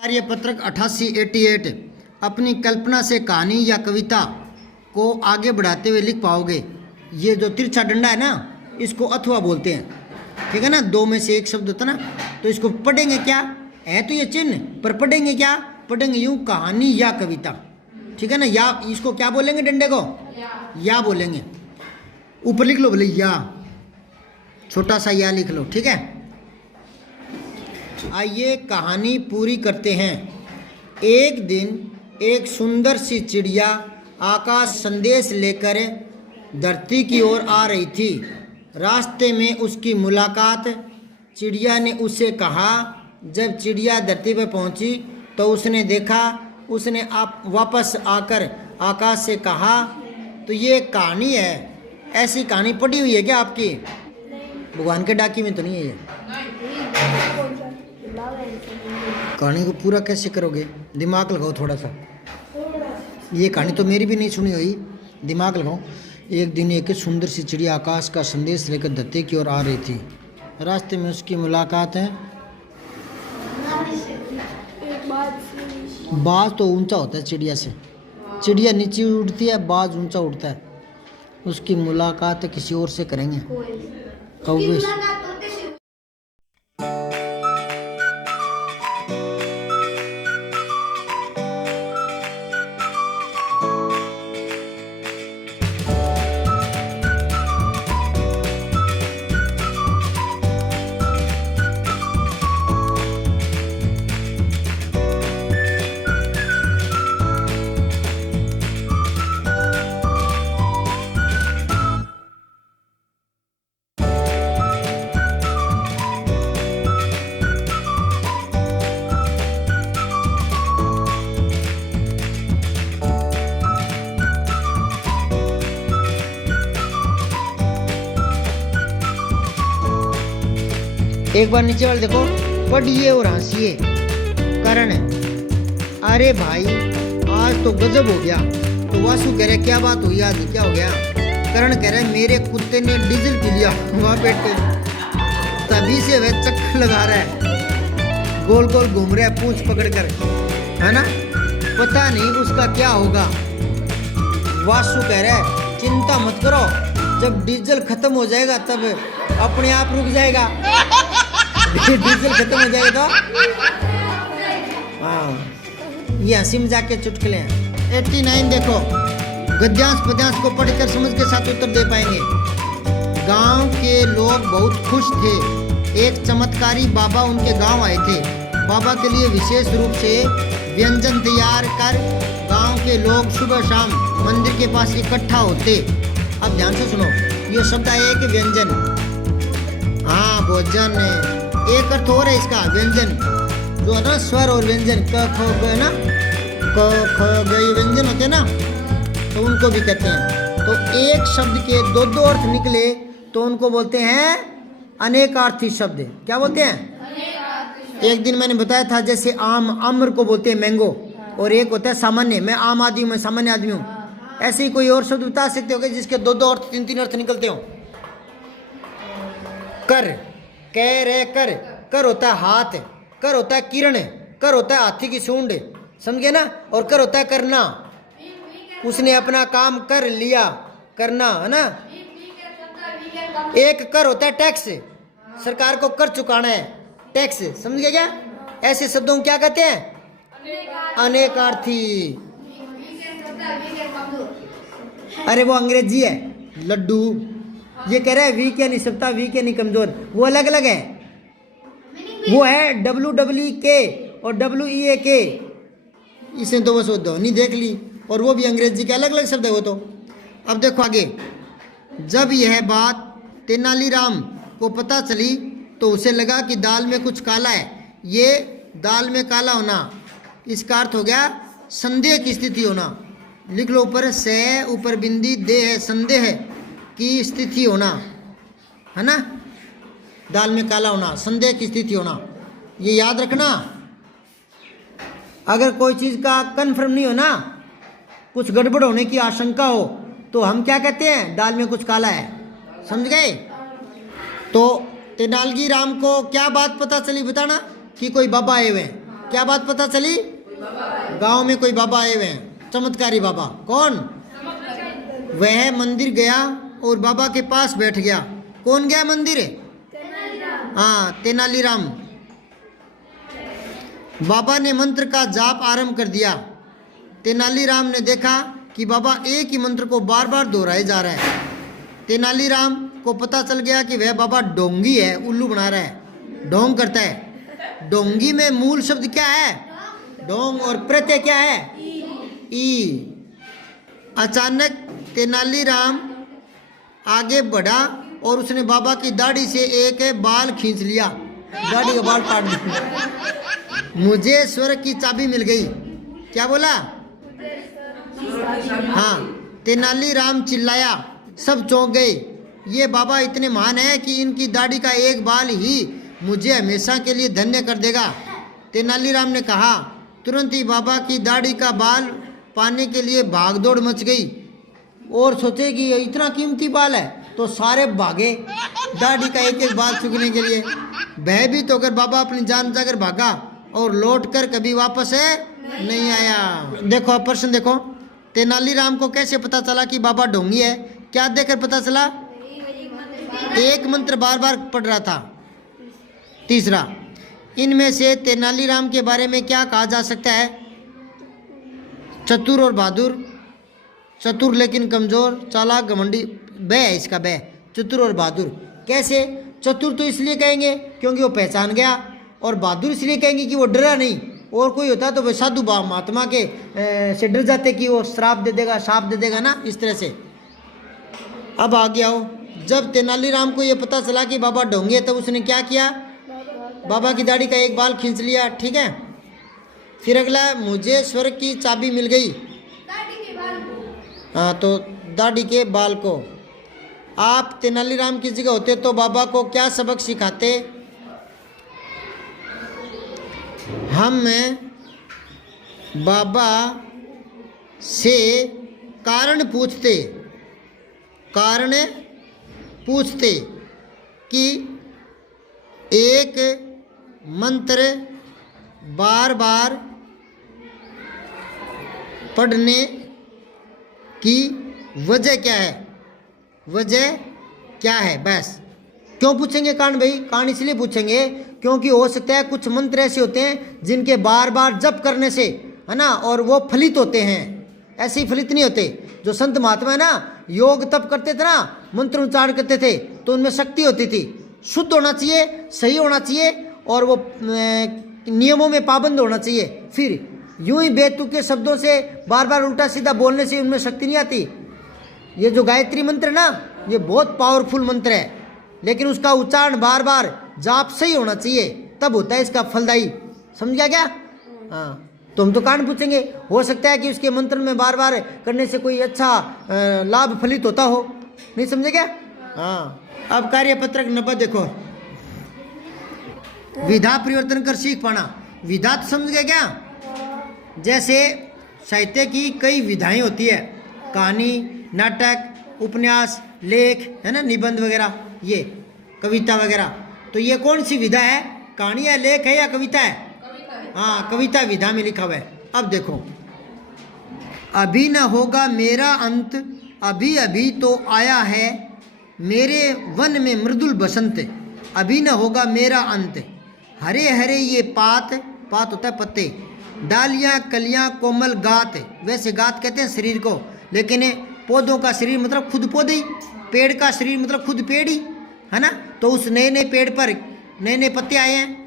कार्यपत्रक 88 अपनी कल्पना से कहानी या कविता को आगे बढ़ाते हुए लिख पाओगे। ये जो तिरछा डंडा है ना, इसको अथवा बोलते हैं, ठीक है ना। दो में से एक शब्द होता ना, तो इसको पढ़ेंगे क्या है, तो ये चिन्ह पर पढ़ेंगे क्या, पढ़ेंगे यूं कहानी या कविता, ठीक है ना। या इसको क्या बोलेंगे, डंडे को या बोलेंगे। ऊपर लिख लो भले या, छोटा सा या लिख लो, ठीक है। आइए कहानी पूरी करते हैं। एक दिन एक सुंदर सी चिड़िया आकाश संदेश लेकर धरती की ओर आ रही थी। रास्ते में उसकी मुलाकात चिड़िया ने उससे कहा। जब चिड़िया धरती पर पहुंची तो उसने देखा, उसने आप वापस आकर आकाश से कहा, तो ये कहानी है। ऐसी कहानी पढ़ी हुई है क्या आपकी? भगवान के डाकी में तो नहीं है ये। कहानी को पूरा कैसे करोगे, दिमाग लगाओ थोड़ा सा। ये कहानी तो मेरी भी नहीं सुनी हुई, दिमाग लगाओ। एक दिन एक सुंदर सी चिड़िया आकाश का संदेश लेकर धरती की ओर आ रही थी। रास्ते में उसकी मुलाकात है। बाज तो ऊंचा होता है चिड़िया से, चिड़िया नीचे उड़ती है, बाज ऊंचा उड़ता है। उसकी मुलाकात किसी और से करेंगे। कौवे एक बार नीचे वाले देखो, पढ़िए और हंसिए। करण, अरे भाई आज तो गजब हो गया। तो वासु कह रहे क्या बात हुई आज, क्या हो गया? करण कह रहे मेरे कुत्ते ने डीजल पी लिया वहाँ बैठे, तभी से वह चक्कर लगा रहा है, गोल गोल घूम रहा है पूंछ पकड़कर, है ना। पता नहीं उसका क्या होगा। वासु कह रहा है चिंता मत करो, जब डीजल खत्म हो जाएगा तब अपने आप रुक जाएगा। डीजल खत्म हो जाएगा तो हाँ, ये हंसी मजाक के चुटकुले हैं। 89 देखो, गद्यांश पद्यांश को पढ़कर समझ के साथ उत्तर दे पाएंगे। गांव के लोग बहुत खुश थे। एक चमत्कारी बाबा उनके गांव आए थे। बाबा के लिए विशेष रूप से व्यंजन तैयार कर गांव के लोग सुबह शाम मंदिर के पास इकट्ठा होते। अब ध्यान से सुनो, ये शब्द आया कि व्यंजन, हाँ भोजन, एक अर्थ और है इसका व्यंजन, जो है ना स्वर और व्यंजन, क ख ग है ना, क ख ग ये व्यंजन होते हैं ना, तो उनको भी कहते हैं। तो एक शब्द के दो दो अर्थ निकले तो उनको बोलते हैं अनेकार्थी शब्द। क्या बोलते हैं? एक दिन मैंने बताया था, जैसे आम, आम्र को बोलते हैं मैंगो, और एक होता है सामान्य, मैं आम आदमी हूँ, मैं सामान्य आदमी हूँ। ऐसे ही कोई और शब्द बता सकते हो जिसके दो दो अर्थ, तीन तीन अर्थ निकलते हो? कर, कह रहे कर, कर होता है हाथ, कर होता है किरण, कर होता है हाथी की सूंड, समझे ना। और कर होता है करना, उसने अपना काम कर लिया, करना, है ना। एक कर होता है टैक्स, सरकार को कर चुकाना है, टैक्स, समझ गए क्या? ऐसे शब्दों को क्या कहते हैं? अनेकार्थी। अरे वो अंग्रेजी है, लड्डू। ये कह रहा है वीक यानी सप्ताह, वीक यानी कमजोर, वो अलग अलग है। वो है WWK और WEAK, इसे तो बस वो ध्वनि देख ली, और वो भी अंग्रेजी के अलग अलग शब्द है वो तो। अब देखो आगे, जब यह बात तेनालीराम को पता चली तो उसे लगा कि दाल में कुछ काला है। ये दाल में काला होना, इसका अर्थ हो गया संदेह की स्थिति होना। लिख लो ऊपर, से ऊपर बिंदी, दे है संदेह की स्थिति होना, है ना। दाल में काला होना, संदेह की स्थिति होना, ये याद रखना। अगर कोई चीज़ का कन्फर्म नहीं हो ना, कुछ गड़बड़ होने की आशंका हो, तो हम क्या कहते हैं? दाल में कुछ काला है, समझ गए। तो तेनालीराम को क्या बात पता चली बताना, कि कोई बाबा आए हुए हैं। क्या बात पता चली? गांव में कोई बाबा आए हुए हैं, चमत्कारी बाबा। कौन? वह मंदिर गया और बाबा के पास बैठ गया। कौन गया मंदिर? हाँ, तेनालीराम। बाबा ने मंत्र का जाप आरंभ कर दिया। तेनालीराम ने देखा कि बाबा एक ही मंत्र को बार बार दोहराए जा रहा है। तेनालीराम को पता चल गया कि वह बाबा डोंगी है, उल्लू बना रहा है, ढोंग करता है। डोंगी में मूल शब्द क्या है? डोंग, और प्रत्यय क्या है? ई। अचानक तेनालीराम आगे बढ़ा और उसने बाबा की दाढ़ी से एक बाल खींच लिया, दाढ़ी का बाल काट दिया। मुझे स्वर्ग की चाबी मिल गई। क्या बोला? हाँ, तेनालीराम चिल्लाया। सब चौंक गए। ये बाबा इतने महान हैं कि इनकी दाढ़ी का एक बाल ही मुझे हमेशा के लिए धन्य कर देगा। तेनालीराम ने कहा। तुरंत ही बाबा की दाढ़ी का बाल पाने के लिए भागदौड़ मच गई। और सोचे कि इतना कीमती बाल है, तो सारे भागे दाढ़ी का एक एक बाल चुगने के लिए। भयभीत होकर बाबा अपनी जान बचाकर भागा और लौटकर कभी वापस नहीं आया। देखो प्रश्न देखो, तेनालीराम को कैसे पता चला कि बाबा ढोंगी है? क्या देखकर पता चला? एक मंत्र बार बार पढ़ रहा था। तीसरा, इनमें से तेनालीराम के बारे में क्या कहा जा सकता है? चतुर और बहादुर। चतुर लेकिन कमजोर, चालाक, घमंडी। बै है इसका, बै। चतुर और बहादुर। कैसे? चतुर तो इसलिए कहेंगे क्योंकि वो पहचान गया, और बहादुर इसलिए कहेंगे कि वो डरा नहीं। और कोई होता तो वे साधु महात्मा के से डर जाते कि वो श्राप दे देगा, शाप दे देगा ना, इस तरह से। अब आ गया हो, जब तेनालीराम को ये पता चला कि बाबा ढोंगी है, तब उसने क्या किया? बाबा की दाढ़ी का एक बाल खींच लिया। ठीक है। फिर अगला, मुझे स्वर्ग की चाबी मिल गई। हाँ, तो दाढ़ी के बाल को। आप तेनालीराम की जगह होते तो बाबा को क्या सबक सिखाते? हम बाबा से कारण पूछते कि एक मंत्र बार बार पढ़ने की वजह क्या है? बस। क्यों पूछेंगे कारण भाई? कारण इसलिए पूछेंगे क्योंकि हो सकता है कुछ मंत्र ऐसे होते हैं जिनके बार बार जप करने से, है ना, और वो फलित होते हैं। ऐसे ही फलित नहीं होते। जो संत महात्मा है ना, योग तप करते थे ना, मंत्र उच्चारण करते थे, तो उनमें शक्ति होती थी। शुद्ध होना चाहिए, सही होना चाहिए, और वो नियमों में पाबंद होना चाहिए। फिर यूं ही बेतुके शब्दों से बार बार उल्टा सीधा बोलने से उनमें शक्ति नहीं आती। ये जो गायत्री मंत्र है ना, ये बहुत पावरफुल मंत्र है, लेकिन उसका उच्चारण बार बार जाप सही होना चाहिए, तब होता है इसका फलदायी। समझ गया क्या? हाँ, तो हम तो कारण पूछेंगे। हो सकता है कि उसके मंत्र में बार बार करने से कोई अच्छा लाभ फलित होता हो। नहीं समझे क्या? हाँ। अब कार्यपत्रक 90 देखो। विधा परिवर्तन कर सीख पाना। विधा तो समझ गए क्या? जैसे साहित्य की कई विधाएं होती है, कहानी, नाटक, उपन्यास, लेख, है ना, निबंध वगैरह, ये कविता वगैरह। तो ये कौन सी विधा है? कहानी है, लेख है, या कविता है? हाँ, कविता विधा में लिखा हुआ है। अब देखो, अभी न होगा मेरा अंत, अभी अभी तो आया है मेरे वन में मृदुल बसंत। अभी न होगा मेरा अंत, हरे हरे ये पात होता है पत्ते, डालियाँ कलियाँ कोमल गात। वैसे गात कहते हैं शरीर को, लेकिन पौधों का शरीर मतलब खुद पौधे ही, पेड़ का शरीर मतलब खुद पेड़ ही, है ना। तो उस नए नए पेड़ पर नए नए पत्ते आए हैं।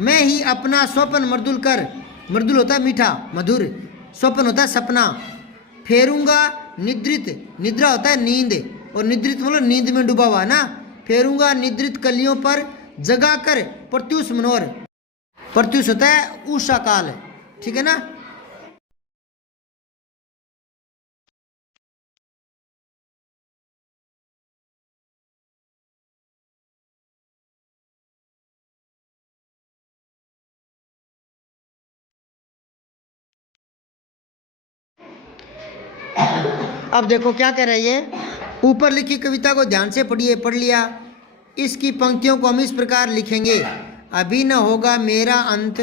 मैं ही अपना स्वप्न मृदुल कर, मृदुल होता है मीठा, मधुर, स्वप्न होता है सपना, फेरूंगा निद्रित, निद्रा होता है नींद, और निद्रित मतलब नींद में डूबा हुआ ना। फेरूंगा निद्रित कलियों पर जगा कर प्रत्युष मनोहर। प्रत्युष होता है उषा काल, ठीक है ना। अब देखो क्या कह रही है। ऊपर लिखी कविता को ध्यान से पढ़िए। पढ़ लिया। इसकी पंक्तियों को हम इस प्रकार लिखेंगे। अभी न होगा मेरा अंत,